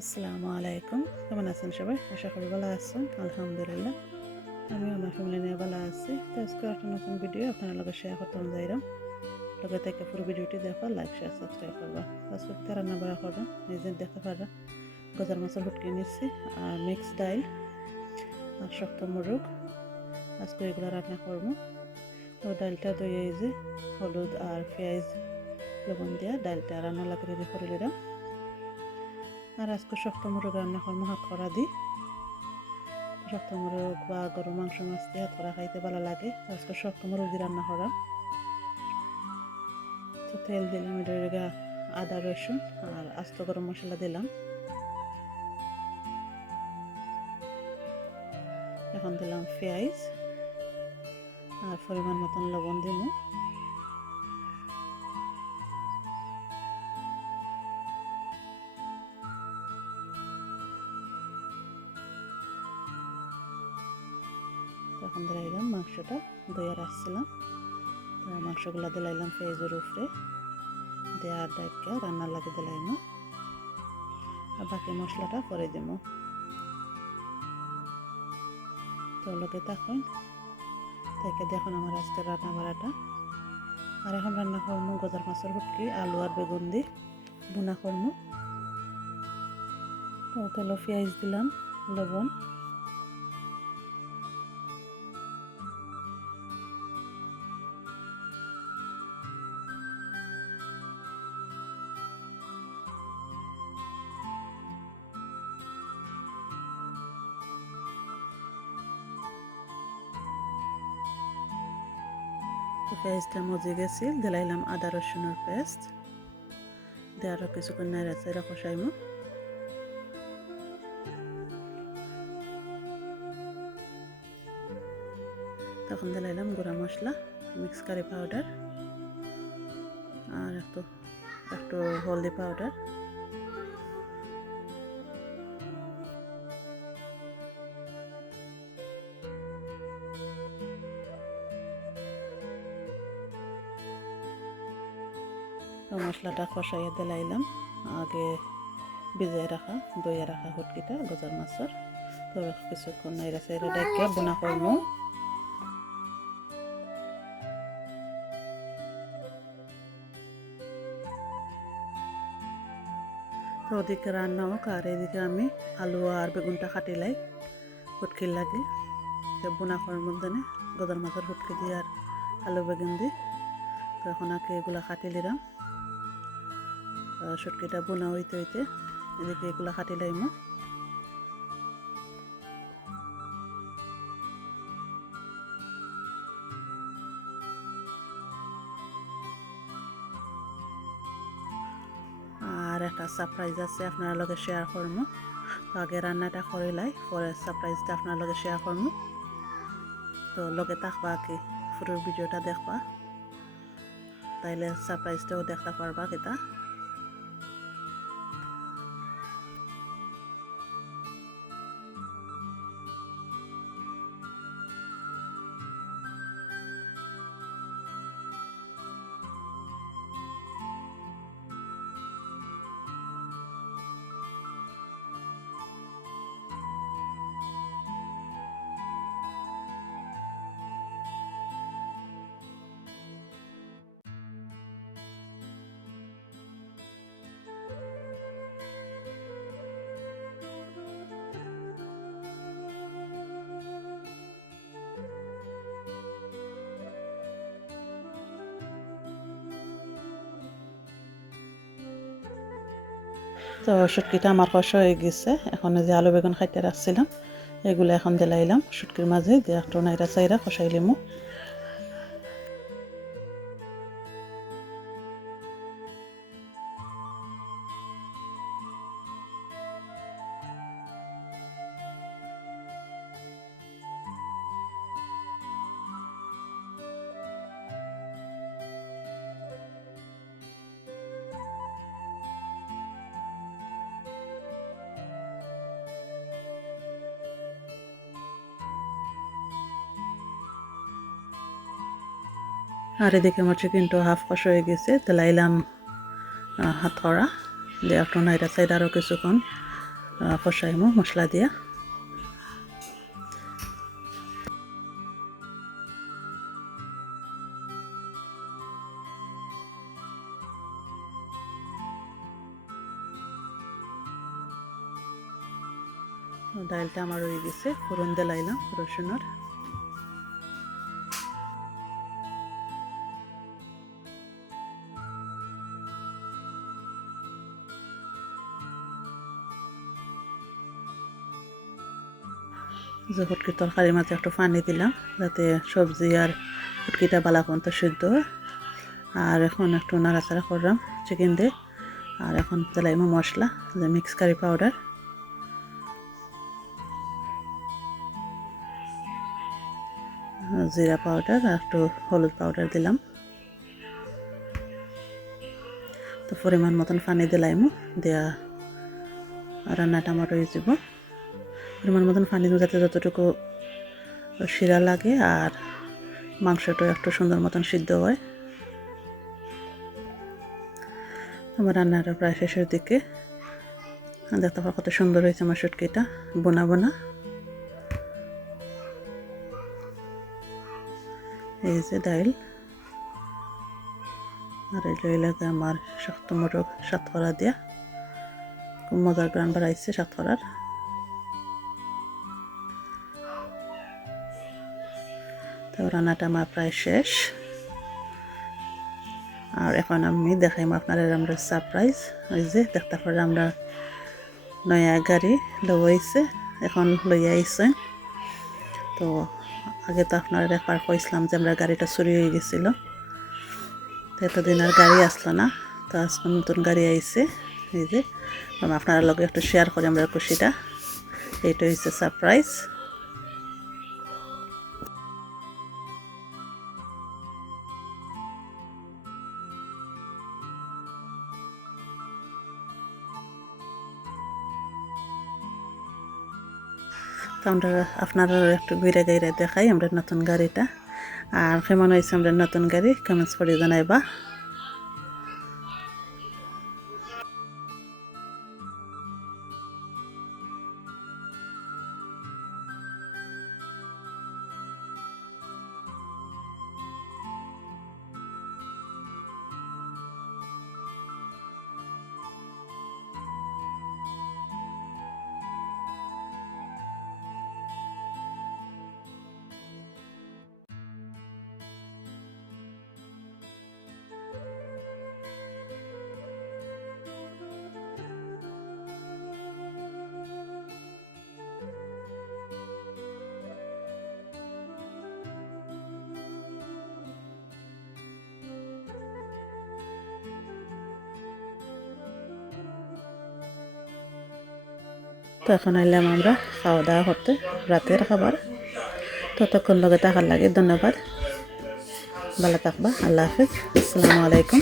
আসসালামু আলাইকুম। কেমন আছেন সবাই? আশা করি ভালো আছেন। আলহামদুলিল্লাহ। আমি আমার ফ্যামিলি নিয়ে ভালো আছি। তো আজকে একটা নতুন ভিডিও আপনার লগে শেয়ার করতাম যাইরাম। লগে থেকে পুরো ভিডিওটি দেখো লাইক শেয়ার সাবস্ক্রাইব করবা। আজকে একটা রান্না বাড়া করবা নিজে দেখতে পারবা, গজার মাছের হুটকি নিচ্ছি আর মিক্স ডাইল আর শক্ত মুরগ আজকে এগুলো রান্না করব। তো ডালটা দইয়ে যে হলুদ আর পেঁয়াজ, লবণ দিয়া ডালটা রান্না লাগে রেডি করে নিলাম। আর আজকে শক্ত মুরগ রান্না করব হাত করা দি। শক্ত মুরগ বা গরু মাংস, মাছ দিয়ে হাত করা খাইতে ভালো লাগে। আজকে শক্ত মুরগ দিয়ে রান্না করা। তো তেল দিলাম এটা আদা, রসুন আর আস্ত গরম মশলা দিলাম। এখন দিলাম পেঁয়াজ আর পরিমাণ মতন লবণ দিব। মাংসটা দইয়া রাখছিলাম। তো মাংসগুলা দিলাইলাম পেঁয়াজের উপরে। দেওয়া ডাইকা রান্নার লাগে দিলাইম। আর বাকি মশলাটা পরে দিব তো লোকে তখন থেকে দেখুন আমার আজকের রান্না বাড়াটা। আর এখন রান্না করব গজার মাছের হুটকি আলু আর বেগুন দিয়ে। বোনা করব তো তেল পেঁয়াজ দিলাম, লবণ। তো পেঁয়াজটা মজে গেছিল দিলাইলাম আদা রসুনের পেস্ট দিয়ে আরও কিছুক্ষণ নেড়ে চেড়ে কষাইমো তখন দিলাইলাম গুঁড়া মশলা মিক্স কারি পাউডার আর একটু একটু হলদি পাউডার মশলাটা কষাইয়ে দিলাইলাম। আগে ভিজাই রাখা দইয়ে রাখা হুটকিটা গজার মাছের। তো কিছুক্ষণ নাইরা সাইরা ডেকে বোনা করব। তো ওদিকে রান্না হোক আর এদিকে আমি আলু আর বেগুনটা কাটিলাই হুটকির লাগে। তো বোনা করার মধ্যে গজার মাছের হুটকি দিয়ে আর আলু বেগুন দিয়ে তো এখন আগে এগুলা কাটি নিলাম সটকিটা বোনা হইতে হইতে এদিকে এগুলা কাটি লাইমো। আর একটা সারপ্রাইজ আছে আপনার লগে শেয়ার করব তো আগে রান্নাটা করে লাই, পরে সারপ্রাইজটা আপনার লগে শেয়ার করব তো লগে থাকবা কি পুরো ভিডিওটা দেখবা। তাইলে সারপ্রাইজটাও দেখতে পারবা কেটা তো শুটকিটা আমার কষ হয়ে গেছে। এখন যে আলু বেগুন খাইতে রাখছিলাম, এগুলো এখন দিলাইলাম শুটকির মাঝে দিয়ে একটু নাইরা চাইরা কষাইলিমু আর এদিকে আমার চিকেনটা হাফ কষ হয়ে গেছে। তেলাইলাম হাত করা দিয়ে একটু নাইরা সাইড আরও কিছুক্ষণ কষাইমো মশলা দিয়া। ডাইলটা আমার হয়ে গেছে। ফোড়ন দিলাইলাম রসুনের। যে ফুটকির তরকারির মাঝে একটু পানি দিলাম, যাতে সবজি আর ফুটকিটা বালা পর্যন্ত সিদ্ধ আর এখন একটু নাড়াচাড়া করলাম চিকেন দিয়ে। আর এখন দিলাইমো মশলা, যে মিক্স কারি পাউডার জিরা পাউডার আর একটু হলুদ পাউডার দিলাম। তো পরিমাণ মতন পানি দিলাইমু, দেয়া রান্নাটা আমার হয়ে যাব। পরিমাণ মতন পানি দেবো যাতে যতটুকু শিরা লাগে আর মাংসটা একটু সুন্দর মতন সিদ্ধ হয়। আমার রান্নাটা প্রায় শেষের দিকে। দেখতে পাওয়া কত সুন্দর হয়েছে আমার সুটকিটা বোনা বোনা। এই যে ডাইল। আর এই লাগে আমার শক্ত মোটর সাতকরা দিয়া। খুব মজার গ্রান বাড়াইছে সাতকরার তো রান্নাটা আমার প্রায় শেষ। আর এখন আমি দেখাইম আপনারা আমরা সারপ্রাইজ ওই যে দেখতে পারে আমরা নয়া গাড়ি লইছে এখন লইয়া আইসেন তো আগে তো আপনারা একবার কইছিলাম যে আমরা গাড়িটা চুরি হয়ে গেছিল। তো এতদিন আর গাড়ি আসলো না, তো আজকে নতুন গাড়ি আইছে। এই যে, আপনারা লগে একটু শেয়ার করি আমরা খুশিটা। এইটা হচ্ছে সারপ্রাইজ আমরা আপনারা একটু ঘুরে গাইরা দেখাই আমরা নতুন গাড়িটা। আর কেমন হয়েছে আমরা নতুন গাড়ি? কমেন্টস করে জানাইবা। তো এখন আইলাম আমরা খাওয়া দাওয়া করতে, রাতের খাবার। ততক্ষণ লগে থাকার লাগে, ধন্যবাদ। ভালো থাকবা, আল্লাহ হাফিজ। আসসালামু আলাইকুম।